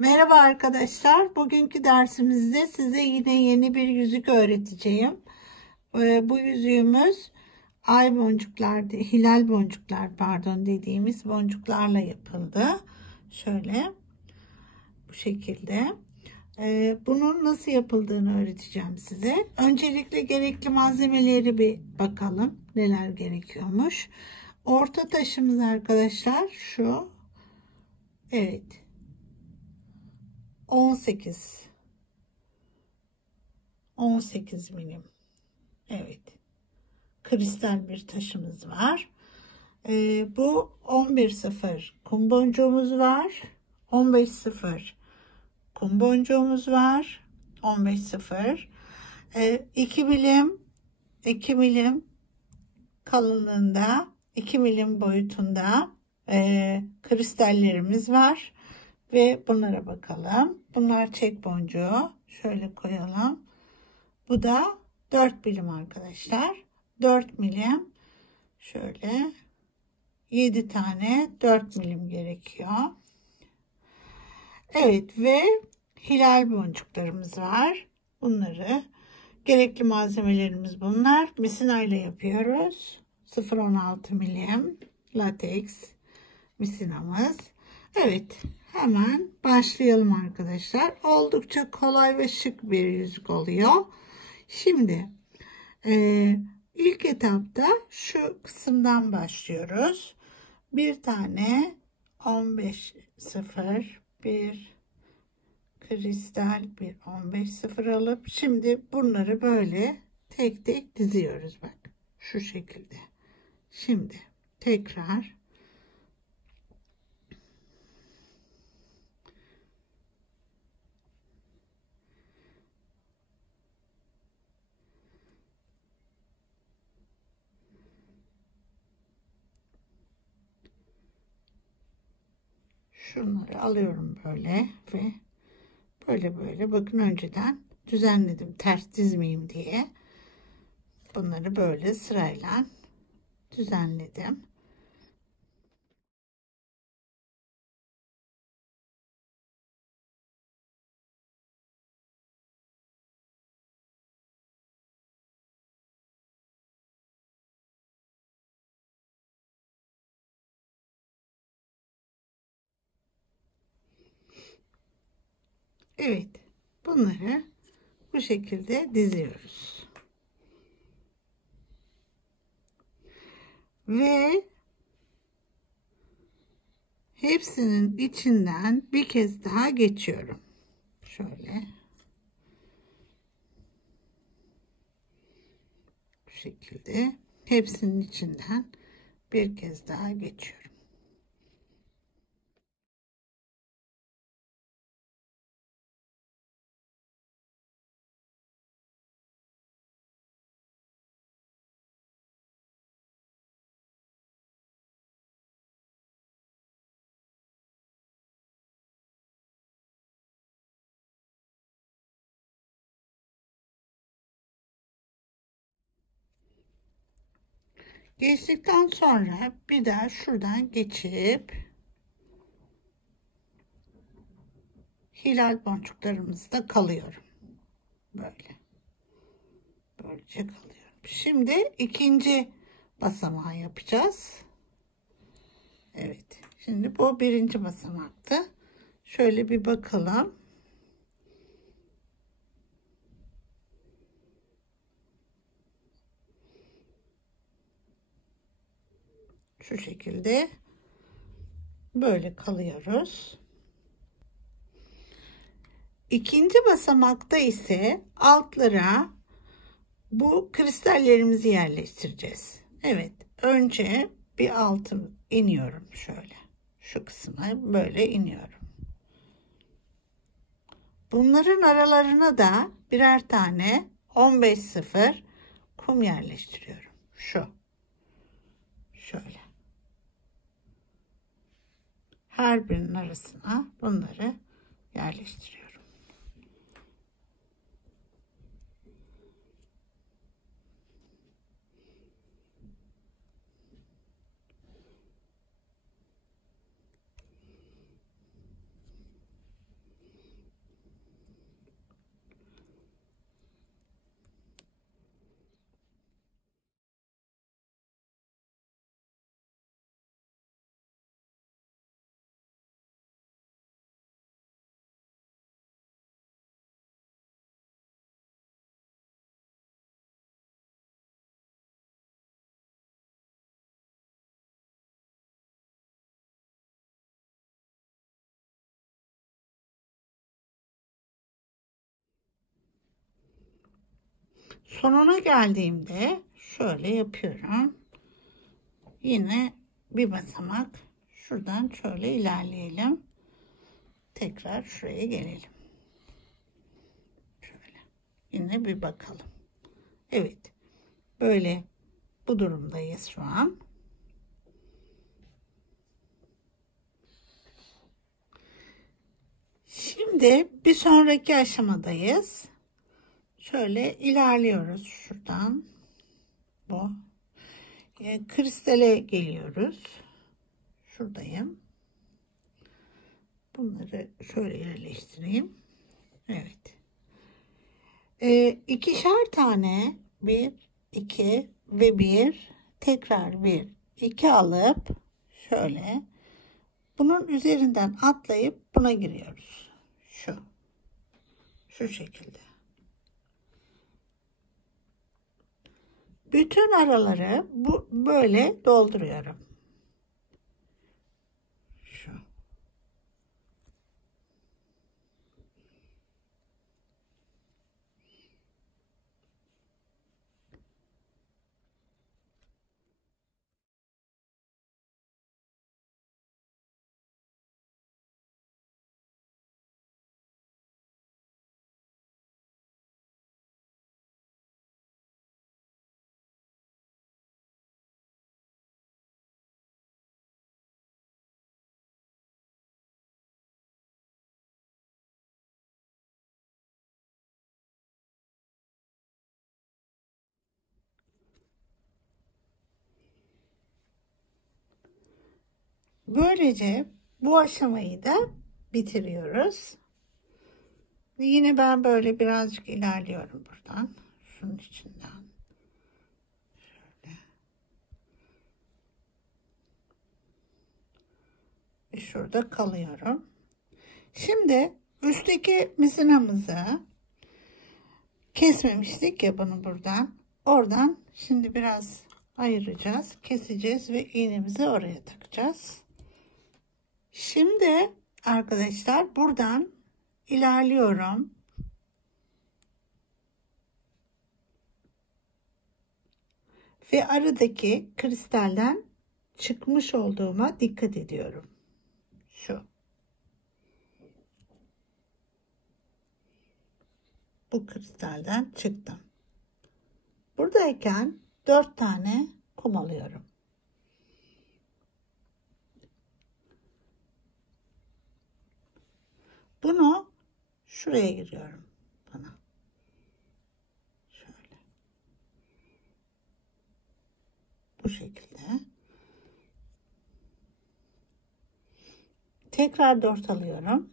Merhaba arkadaşlar. Bugünkü dersimizde size yine yeni bir yüzük öğreteceğim. Bu yüzüğümüz ay boncuklar, hilal boncuklar pardon dediğimiz boncuklarla yapıldı. Şöyle bu şekilde. Bunun nasıl yapıldığını öğreteceğim size. Öncelikle gerekli malzemeleri bir bakalım. Neler gerekiyormuş. Orta taşımız arkadaşlar şu. Evet. 18 milim. Evet. Kristal bir taşımız var. Bu 11.0 kum boncuğumuz var. 15.0 kum boncuğumuz var. 15.0 2 milim kalınlığında, 2 milim boyutunda kristallerimiz var. Ve bunlara bakalım. Bunlar çek boncuğu. Şöyle koyalım. Bu da 4 milim arkadaşlar. 4 milim. Şöyle 7 tane 4 milim gerekiyor. Evet ve hilal boncuklarımız var. Bunları gerekli malzemelerimiz bunlar. Misina ile yapıyoruz. 0,16 milim lateks misinamız. Evet, hemen başlayalım arkadaşlar. Oldukça kolay ve şık bir yüzük oluyor. Şimdi ilk etapta şu kısımdan başlıyoruz. Bir tane 15.0 bir kristal bir 15.0 alıp şimdi bunları böyle tek tek diziyoruz. Bak şu şekilde. Şimdi tekrar şunları alıyorum böyle ve böyle bakın önceden düzenledim ters dizmeyeyim diye. Bunları böyle sırayla düzenledim. Evet, bunları bu şekilde diziyoruz. Ve hepsinin içinden bir kez daha geçiyorum. Şöyle. Bu şekilde hepsinin içinden bir kez daha geçiyorum. Geçtikten sonra bir daha şuradan geçip hilal boncuklarımızda kalıyorum. Böylece kalıyorum. Şimdi ikinci basamağı yapacağız. Evet. Şimdi bu birinci basamaktı. Şöyle bir bakalım. Şu şekilde böyle kalıyoruz. İkinci basamakta ise altlara bu kristallerimizi yerleştireceğiz. Evet, önce bir altı iniyorum şöyle. Şu kısma böyle iniyorum. Bunların aralarına da birer tane 15.0 kum yerleştiriyorum. Şöyle. Her birinin arasına bunları yerleştiriyorum. Sonuna geldiğimde şöyle yapıyorum. Yine bir basamak şuradan şöyle ilerleyelim. Tekrar şuraya gelelim. Şöyle. Yine bir bakalım. Evet. Böyle bu durumdayız şu an. Şimdi bir sonraki aşamadayız. Şöyle ilerliyoruz şuradan. Bu. Kristale geliyoruz. Şuradayım. Bunları şöyle yerleştireyim. Evet. İkişer tane 1, 2 ve 1 tekrar 1, 2 alıp şöyle bunun üzerinden atlayıp buna giriyoruz. Şu şekilde. Bütün araları böyle dolduruyorum. Şu. Böylece bu aşamayı da bitiriyoruz. Yine ben böyle birazcık ilerliyorum buradan. Şunun içinden. Şöyle. Ve şurada kalıyorum. Şimdi üstteki mizinamızı kesmemiştik ya bunu buradan. Oradan şimdi biraz ayıracağız. Keseceğiz ve iğnemizi oraya takacağız. Şimdi arkadaşlar buradan ilerliyorum. Ve aradaki kristalden çıkmış olduğuma dikkat ediyorum. Bu kristalden çıktım. Buradayken 4 tane kum alıyorum. Bunu şuraya giriyorum bana. Şöyle. Bu şekilde. Tekrar 4 alıyorum.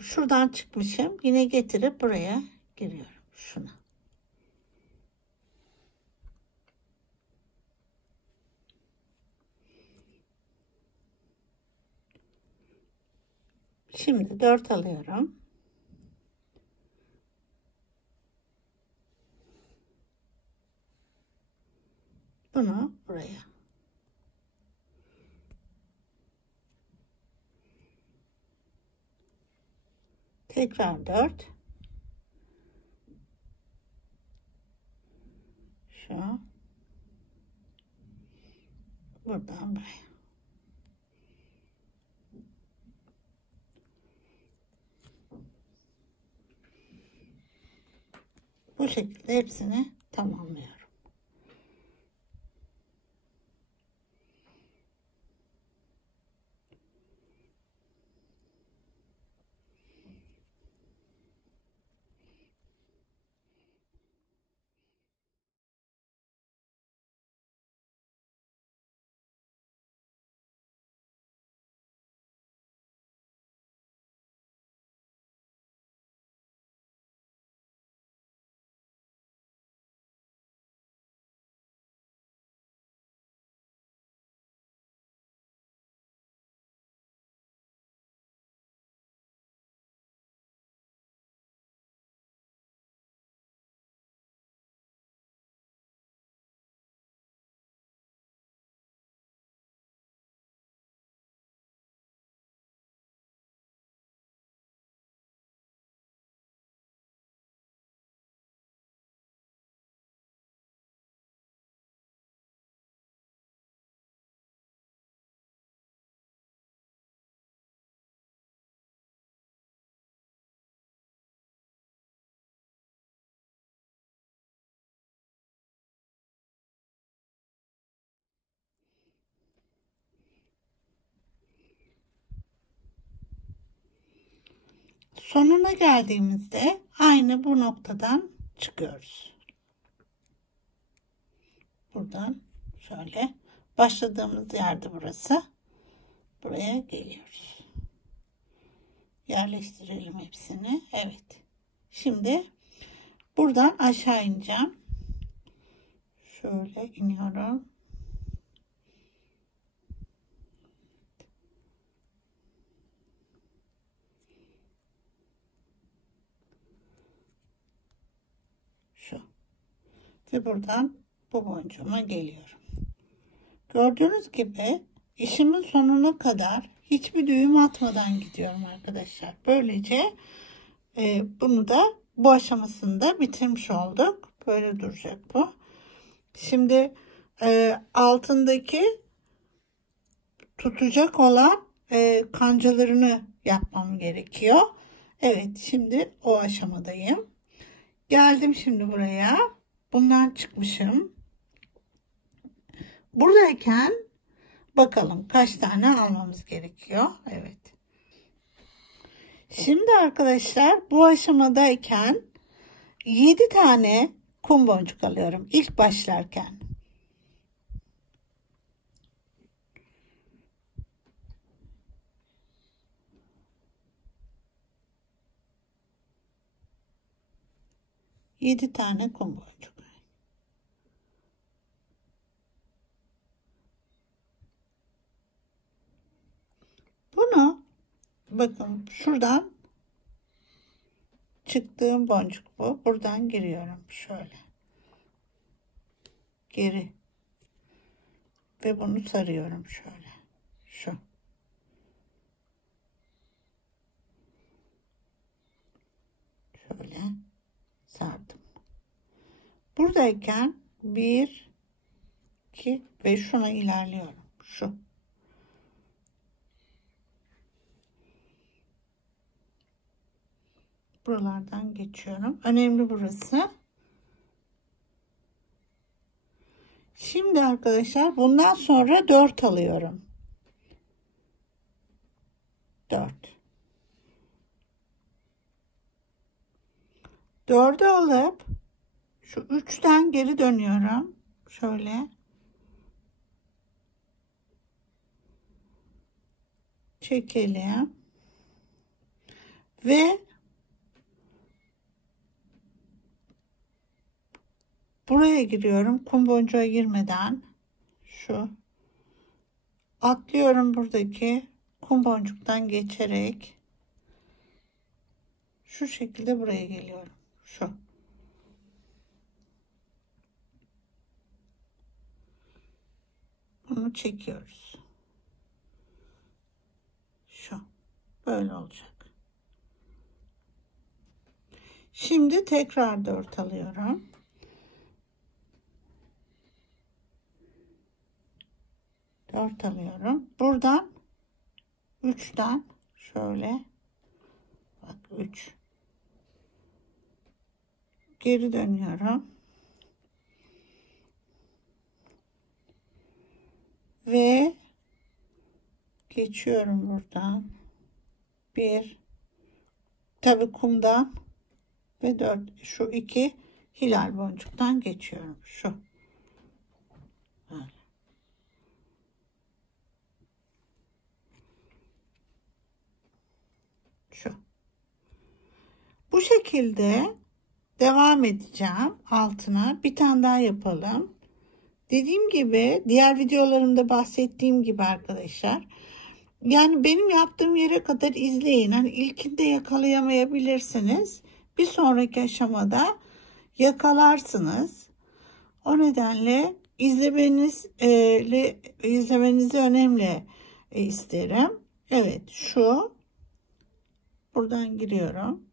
Şuradan çıkmışım. Yine getirip buraya giriyorum. Şuna. Şimdi 4 alıyorum. Bunu buraya. Tekrar 4. Şu. Buradan buraya. Bu şekilde hepsini tamamlıyorum. sonuna geldiğimizde aynı bu noktadan çıkıyoruz. Buradan şöyle başladığımız yerde burası. Buraya geliyoruz. Yerleştirelim hepsini. Evet. Şimdi buradan aşağı ineceğim. Şöyle iniyorum. Şu. Ve buradan bu boncuğuma geliyorum. Gördüğünüz gibi işimin sonuna kadar hiçbir düğüm atmadan gidiyorum arkadaşlar. Böylece bunu da bu aşamasında bitirmiş olduk. Böyle duracak bu. Şimdi altındaki tutacak olan kancalarını yapmam gerekiyor. Evet, şimdi o aşamadayım. Geldim şimdi buraya. Bundan çıkmışım. Buradayken bakalım kaç tane almamız gerekiyor. Evet. Şimdi arkadaşlar bu aşamadayken 7 tane kum boncuk alıyorum ilk başlarken. Yedi tane kum boncuk. Bunu bakın şuradan çıktığım boncuk bu. Buradan giriyorum şöyle. Geri. Ve bunu sarıyorum şöyle. Şu. Şöyle sardım. Buradayken 1 2 ve şuna ilerliyorum. Şu. Buralardan geçiyorum. Önemli burası. Şimdi arkadaşlar bundan sonra 4 alıyorum. 4. 4'ü alıp şu 3'ten geri dönüyorum. Şöyle. Çekelim. Ve buraya giriyorum. Kum boncuğa girmeden şu atlıyorum buradaki kum boncuktan geçerek şu şekilde buraya geliyorum. Şu. Bunu çekiyoruz. Şu. Böyle olacak. Şimdi tekrar 4 alıyorum. Dört alıyorum. Buradan 3'ten şöyle bak 3 geri dönüyorum. Ve geçiyorum buradan. 1 tabi kumdan ve 4 şu 2 hilal boncuktan geçiyorum. Şu. Böyle. Şu. Bu şekilde devam edeceğim. Altına bir tane daha yapalım. Dediğim gibi diğer videolarımda bahsettiğim gibi arkadaşlar. Yani benim yaptığım yere kadar izleyin. Hani ilkinde yakalayamayabilirsiniz. Bir sonraki aşamada yakalarsınız. O nedenle izlemenizi önemli isterim. Evet, şu buradan giriyorum.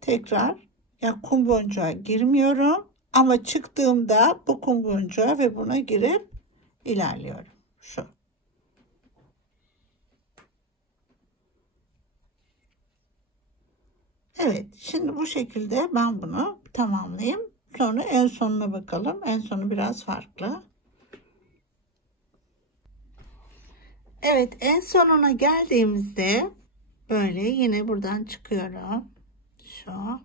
Tekrar kum boncuğa girmiyorum ama çıktığımda bu kum boncuğa ve buna girip ilerliyorum. Şu. Evet, şimdi bu şekilde ben bunu tamamlayayım. Sonra en sonuna bakalım. En sonu biraz farklı. Evet, en sonuna geldiğimizde böyle yine buradan çıkıyorum. Şu.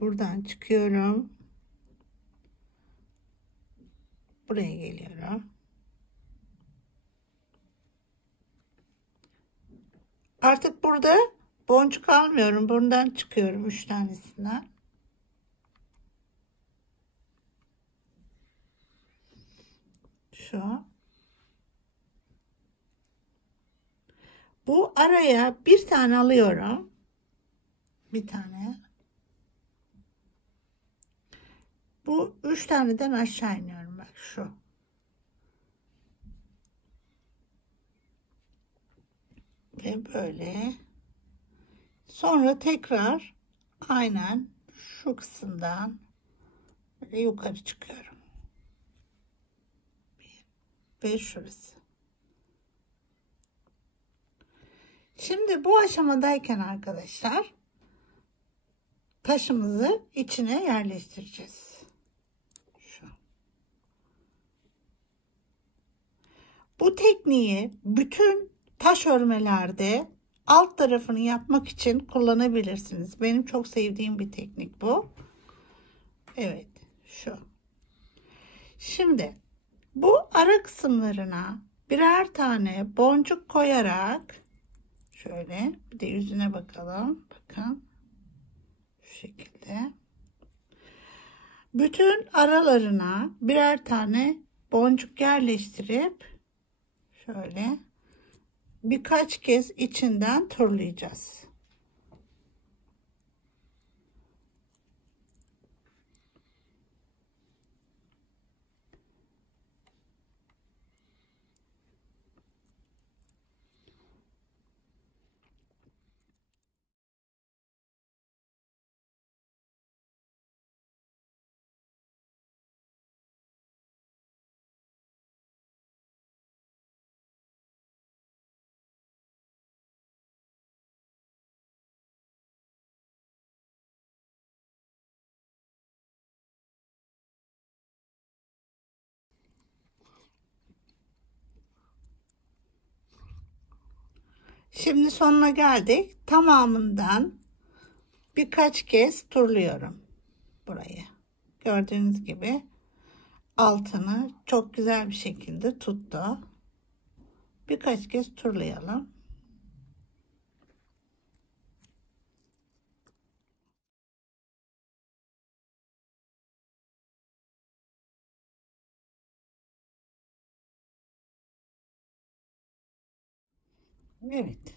Buradan çıkıyorum. Buraya geliyorum. Artık burada boncuk almıyorum. Buradan çıkıyorum 3 tanesinden. Şu. Bu araya bir tane alıyorum. Bir tane. Bu 3 taneden aşağı iniyorum. Bak şu. Ve böyle. Sonra tekrar aynen şu kısımdan böyle yukarı çıkıyorum. Ve şurası. Şimdi bu aşamadayken arkadaşlar taşımızı içine yerleştireceğiz. Şu. Bu tekniği bütün taş örmelerde alt tarafını yapmak için kullanabilirsiniz. Benim çok sevdiğim bir teknik bu. Evet, şu. Şimdi bu ara kısımlarına birer tane boncuk koyarak şöyle bir de yüzüne bakalım. Bakın. Şu şekilde. Bütün aralarına birer tane boncuk yerleştirip şöyle birkaç kez içinden turlayacağız. Şimdi sonuna geldik. Tamamından birkaç kez turluyorum burayı. Gördüğünüz gibi altını çok güzel bir şekilde tuttu. Birkaç kez turlayalım. Evet.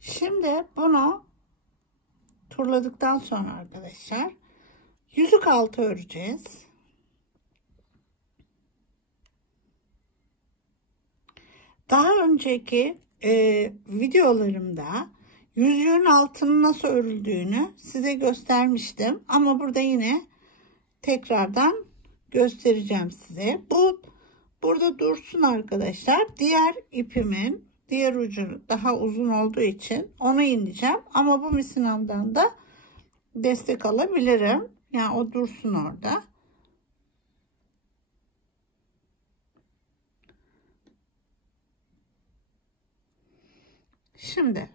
Şimdi bunu turladıktan sonra arkadaşlar yüzük altı öreceğiz. Daha önceki videolarımda yüzüğün altının nasıl örüldüğünü size göstermiştim. Ama burada yine tekrardan göstereceğim size. Bu burada dursun arkadaşlar. Diğer ipimin diğer ucu daha uzun olduğu için onu ineceğim. Ama bu misinamdan da destek alabilirim. Yani o dursun orada. Şimdi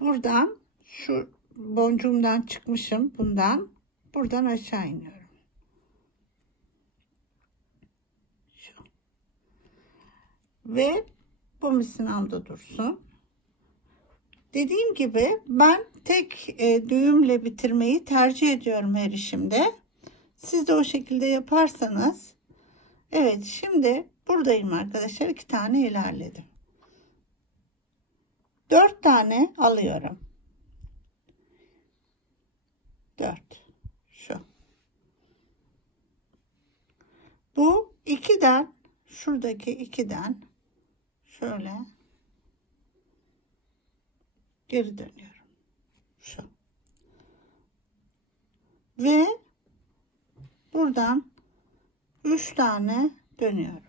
buradan şu boncuğumdan çıkmışım bundan. Buradan aşağı iniyorum. Şu. Ve bu misinamda dursun. Dediğim gibi ben tek düğümle bitirmeyi tercih ediyorum her işimde. Siz de o şekilde yaparsanız. Evet, şimdi buradayım arkadaşlar. 2 tane ilerledim. 4 tane alıyorum. 4. Şu. Bu 2'den şuradaki 2'den şöyle geri dönüyorum. Şu. Ve buradan 3 tane dönüyorum.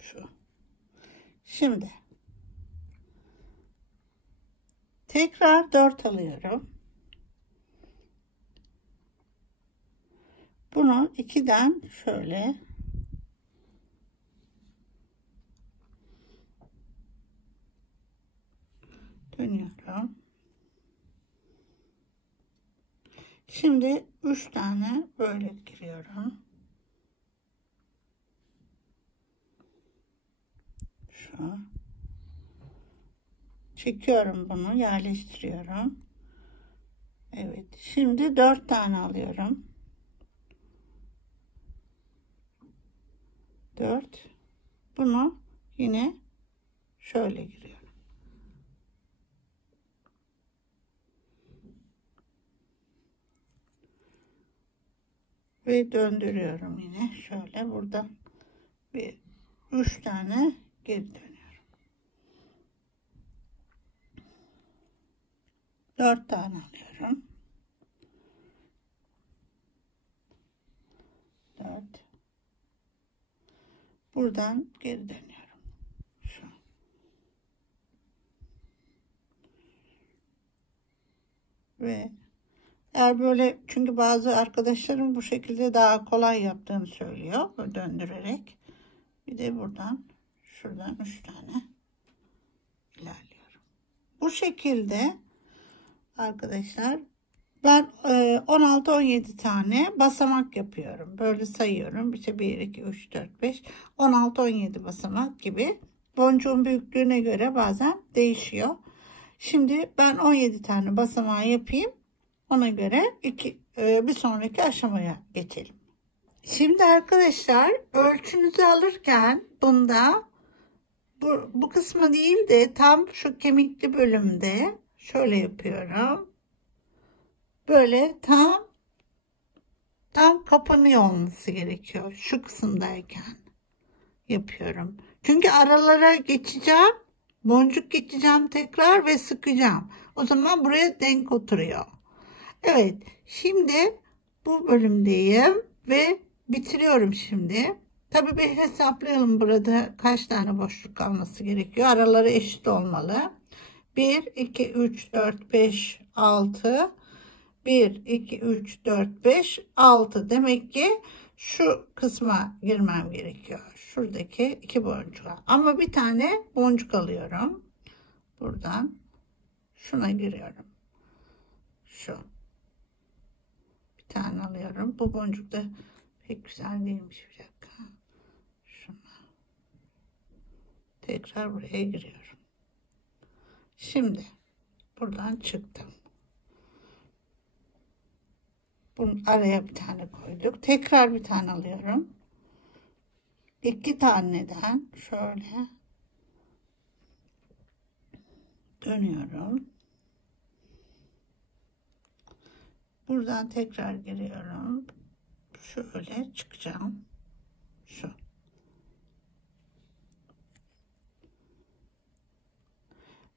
Şu. Şimdi tekrar 4 alıyorum. Bunu 2'den şöyle dönüyorum. Şimdi 3 tane böyle giriyorum. Şu. Çekiyorum, bunu yerleştiriyorum. Evet. Şimdi 4 tane alıyorum. 4. Bunu yine şöyle giriyorum. Ve döndürüyorum yine. Şöyle buradan bir 3 tane geri dönüyorum. 4 tane alıyorum. 4. Buradan geri dönüyorum. Şu. Ve eğer böyle, çünkü bazı arkadaşlarım bu şekilde daha kolay yaptığını söylüyor. Böyle döndürerek. Bir de buradan şuradan 3 tane ilerliyorum. Bu şekilde arkadaşlar ben 16-17 tane basamak yapıyorum. Böyle sayıyorum. İşte 1, 2, 3, 4, 5, 16-17 basamak gibi. Boncuğun büyüklüğüne göre bazen değişiyor. Şimdi ben 17 tane basamağı yapayım. Ona göre bir sonraki aşamaya geçelim. Şimdi arkadaşlar, ölçünüzü alırken bunda bu kısmı değil de tam şu kemikli bölümde şöyle yapıyorum. Böyle tam kapanıyor olması gerekiyor. Şu kısımdayken yapıyorum. Çünkü aralara geçeceğim. Boncuk geçeceğim tekrar ve sıkacağım. O zaman buraya denk oturuyor. Evet. Şimdi bu bölümdeyim ve bitiriyorum şimdi. Tabii bir hesaplayalım burada kaç tane boşluk kalması gerekiyor. Araları eşit olmalı. 1, 2, 3, 4, 5, 6. 1, 2, 3, 4, 5, 6. Demek ki şu kısma girmem gerekiyor. Şuradaki 2 boncuğa. Ama bir tane boncuk alıyorum. Buradan şuna giriyorum. Şu. Bir tane alıyorum. Bu boncuk da pek güzel değilmiş. Bir dakika. Şuna. Tekrar buraya giriyorum. Şimdi buradan çıktım. Bunun araya bir tane koyduk. Tekrar bir tane alıyorum. 2 taneden şöyle dönüyorum. Buradan tekrar giriyorum. Şöyle çıkacağım. Şu.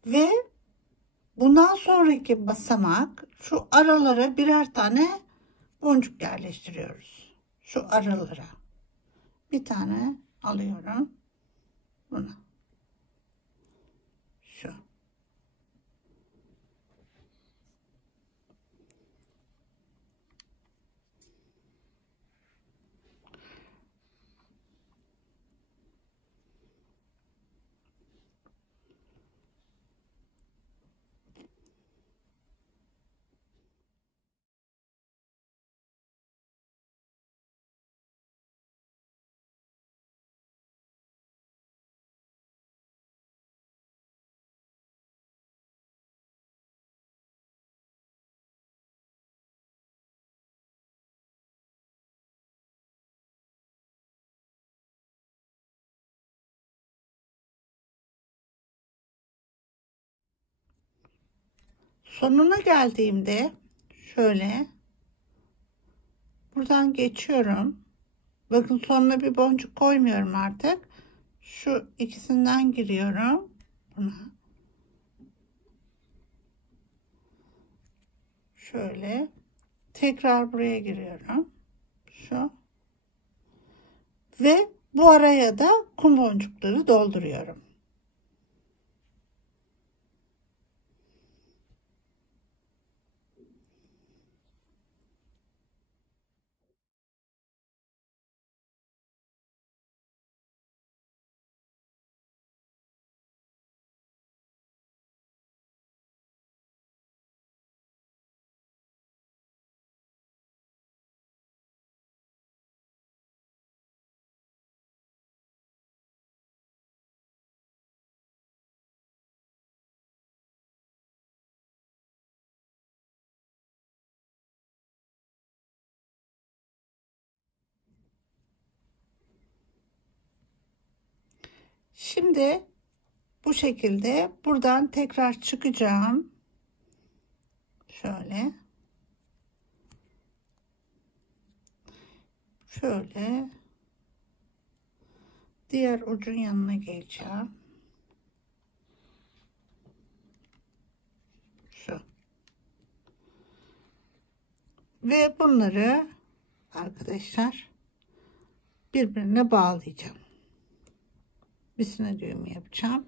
Ve bundan sonraki basamak, şu aralara birer tane boncuk yerleştiriyoruz. Şu aralara. Bir tane alıyorum. Bunu. Şu. Sonuna geldiğimde şöyle buradan geçiyorum. Bakın, sonuna bir boncuk koymuyorum artık. Şu ikisinden giriyorum. Buna. Şöyle. Tekrar buraya giriyorum. Şu. Ve bu araya da kum boncukları dolduruyorum. Şimdi bu şekilde buradan tekrar çıkacağım. Şöyle. Şöyle. Diğer ucun yanına geleceğim. Şu. Ve bunları arkadaşlar birbirine bağlayacağım. Üstüne düğüm yapacağım.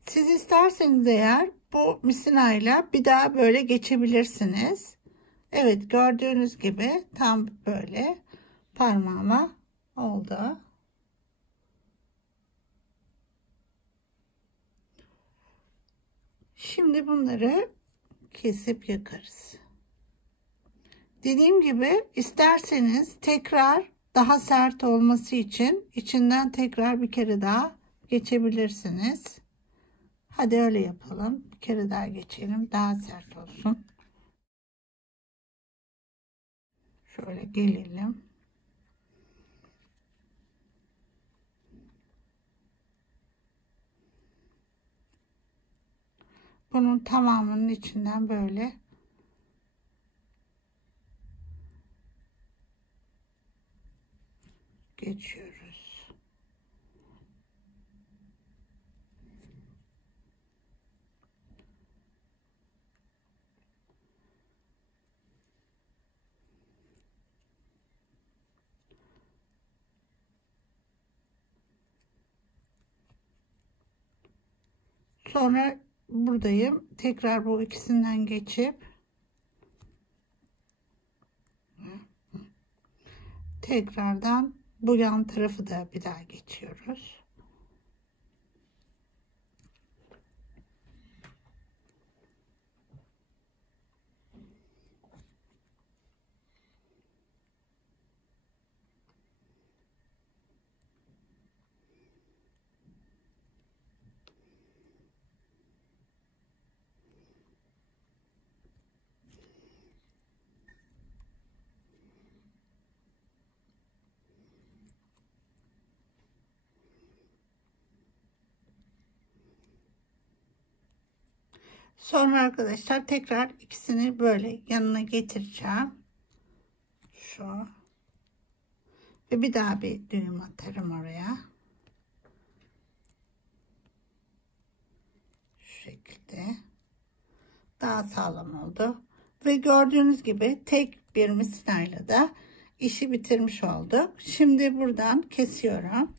Siz isterseniz eğer bu misinayla bir daha böyle geçebilirsiniz. Evet, gördüğünüz gibi tam böyle parmağıma oldu. Şimdi bunları kesip yakarız. Dediğim gibi isterseniz tekrar daha sert olması için içinden tekrar bir kere daha geçebilirsiniz. Hadi öyle yapalım. Bir kere daha geçelim. Daha sert olsun. Şöyle gelelim. Bunun tamamının içinden böyle geçiyoruz. Sonra buradayım. Tekrar bu ikisinden geçip tekrardan bu yan tarafı da bir daha geçiyoruz. Sonra arkadaşlar tekrar ikisini böyle yanına getireceğim. Şu. Ve bir daha bir düğüm atarım oraya. Şu şekilde. Daha sağlam oldu. Ve gördüğünüz gibi tek bir misinayla da işi bitirmiş olduk. Şimdi buradan kesiyorum.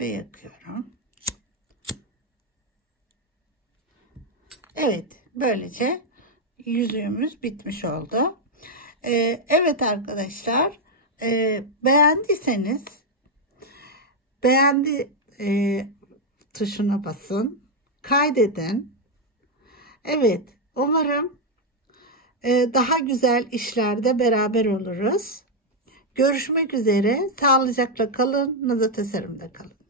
Ve yakıyorum. Evet, böylece yüzüğümüz bitmiş oldu. Evet arkadaşlar, beğendiyseniz beğendi tuşuna basın, kaydedin. Evet, umarım daha güzel işlerde beraber oluruz. Görüşmek üzere, sağlıcakla kalın, Naza Tasarım'da kalın.